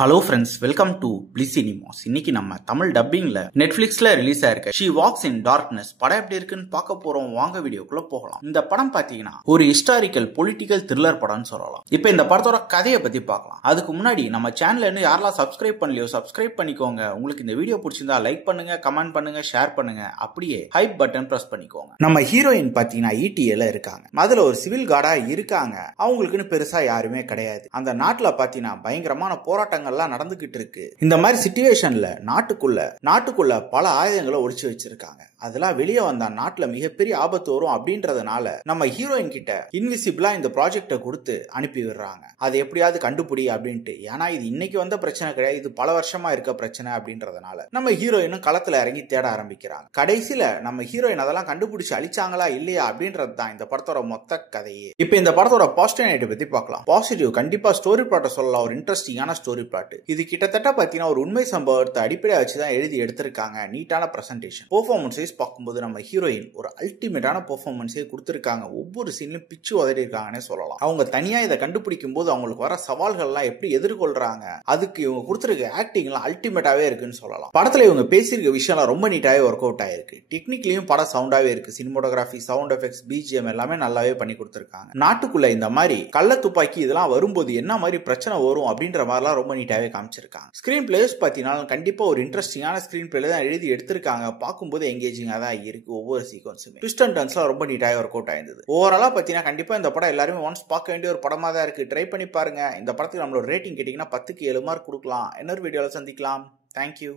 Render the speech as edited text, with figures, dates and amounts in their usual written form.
Hello friends, welcome to Bliss cinemas. இன்னைக்கு நம்ம தமிழ் டப்பிங்ல நெட்ஃபிளிக்ஸ்ல ரிலீஸ் ஆயிருக்க ஷி வாக்ஸ் இன் டார்க்னஸ் படம் எப்படி இருக்குன்னு பார்க்க போறோம். வாங்க வீடியோக்குள்ள போகலாம். இந்த படம் பாத்தீங்கன்னா ஒரு ஹிஸ்டாரிக்கல் பொலிட்டிக்கல் த்ரில்லர் படம்னு சொல்லலாம். இப்போ இந்த படத்தோட கதையை பத்தி பார்க்கலாம். அதுக்கு முன்னாடி நம்ம சேனல்ல இன்னும் யாரெல்லாம் சப்ஸ்கிரைப் பண்ணலையோ சப்ஸ்கிரைப் பண்ணிக்கோங்க. உங்களுக்கு இந்த வீடியோ பிடிச்சிருந்தா லைக் பண்ணுங்க, கமெண்ட் பண்ணுங்க, ஷேர் பண்ணுங்க. அப்படியே ஹைப் பட்டன் பிரஸ் பண்ணிக்கோங்க. நம்ம ஹீரோயின் பாத்தீங்கன்னா ETA இருக்காங்க. அதுல ஒரு சிவில் கார்டா இருக்காங்க. அவங்களுக்குன்னு பெருசா யாருமே கிடையாது. அந்த நாட்டுல பாத்தீங்கன்னா பயங்கரமான போராட்டங்கள் நடந்துகிட்டு இருக்கு. இந்த மாதிரி சிச்சுவேஷன்ல நாட்டுக்குள்ள பல ஆயுதங்களை ஒளிச்சு வச்சிருக்காங்க. அதெல்லாம் வெளியே வந்தா நாட்டுல மிகப்பெரிய ஆபத்து வரும் அப்படின்றதுனால நம்ம ஹீரோயின் கிட்ட இன்விசிபிளா இந்த ப்ராஜெக்டை கொடுத்து அனுப்பி விடுறாங்க. அதை எப்படியாவது கண்டுபிடி அப்படின்ட்டு. ஏன்னா இது இன்னைக்கு வந்த பிரச்சனை கிடையாது, இது பல வருஷமா இருக்க பிரச்சனை அப்படின்றதுனால நம்ம ஹீரோயினும் களத்துல இறங்கி தேட ஆரம்பிக்கிறாங்க. கடைசியில நம்ம ஹீரோயின் அதெல்லாம் கண்டுபிடிச்சு அழிச்சாங்களா இல்லையா அப்படின்றது தான் இந்த படத்தோட மொத்த கதையே. இப்ப இந்த படத்தோட பாசிட்டிவ் நைட் பத்தி பார்க்கலாம். பாசிட்டிவ் கண்டிப்பா ஸ்டோரி பிளாட்டை சொல்லலாம். ஒரு இன்ட்ரெஸ்டிங்கான ஸ்டோரி பிளாட். இது கிட்டத்தட்ட பாத்தீங்கன்னா ஒரு உண்மை சம்பவத்தை அடிப்படையா வச்சுதான் எழுதி எடுத்திருக்காங்க. நீட்டான பிரசன்டேஷன். பெர்ஃபார்மன்ஸ் பார்க்கும்போது நம்ம ஹீரோயின் ஒரு அல்டிமேட்டான பெர்ஃபார்மன்ஸே கொடுத்திருக்காங்க. ஒவ்வொரு சீன்லயும் பிச்சு உதறி இருக்காங்கன்னே சொல்லலாம். அவங்க தனியா இதை கண்டுபிடிக்கும் போது அவங்களுக்கு வர சவால்கள் எல்லாம் எப்படி எதிர்கொள்றாங்க, அதுக்கு இவங்க கொடுத்திருக்க ஆக்டிங் எல்லாம் அல்டிமேட்டாவே இருக்குன்னு சொல்லலாம். படத்துல இவங்க பேசியிருக்க விஷயம் ரொம்ப நீட்டாவே ஒர்க் அவுட் ஆயிருக்கு. டெக்னிக்லயும் படம் சவுண்டாவே இருக்கு. சினிமோட்டோகிராஃபி, சவுண்ட் எஃபெக்ட்ஸ், BGM எல்லாமே நல்லாவே பண்ணி கொடுத்திருக்காங்க. நாட்டுக்குள்ள இந்த மாதிரி கள்ள துப்பாக்கி இதெல்லாம் வரும்போது என்ன மாதிரி பிரச்சனை வரும் அப்படின்ற மாதிரிலாம் ரொம்ப நீட்டாவே காமிச்சிருக்காங்க. ஸ்கிரீன் பிளேஸ் பாத்தீங்கன்னா கண்டிப்பா ஒரு இன்ட்ரெஸ்டிங்கான ஸ்கிரீன் பிளே தான் எழுதி எடுத்திருக்காங்க. பார்க்கும்போது எங்கேஜிங்கா தான் இருக்கு. ஒவ்வொரு சீக்வன்ஸுமே ட்விஸ்ட் அண்ட் டர்ன்ஸ்லாம் ரொம்ப நீட்டாக ஒர்க் அவுட் ஆயிருந்தது. ஓவராலா பாத்தீங்கன்னா கண்டிப்பா இந்த படம் எல்லாருமே ஒன்ஸ் பார்க்க வேண்டிய ஒரு படமா தான் இருக்கு. ட்ரை பண்ணி பாருங்க. இந்த படத்துக்கு நம்மளோட ரேட்டிங் கேட்டீங்கன்னா 10க்கு 7 மார்க் கொடுக்கலாம். இன்னொரு வீடியோல சந்திக்கலாம். தேங்க்யூ.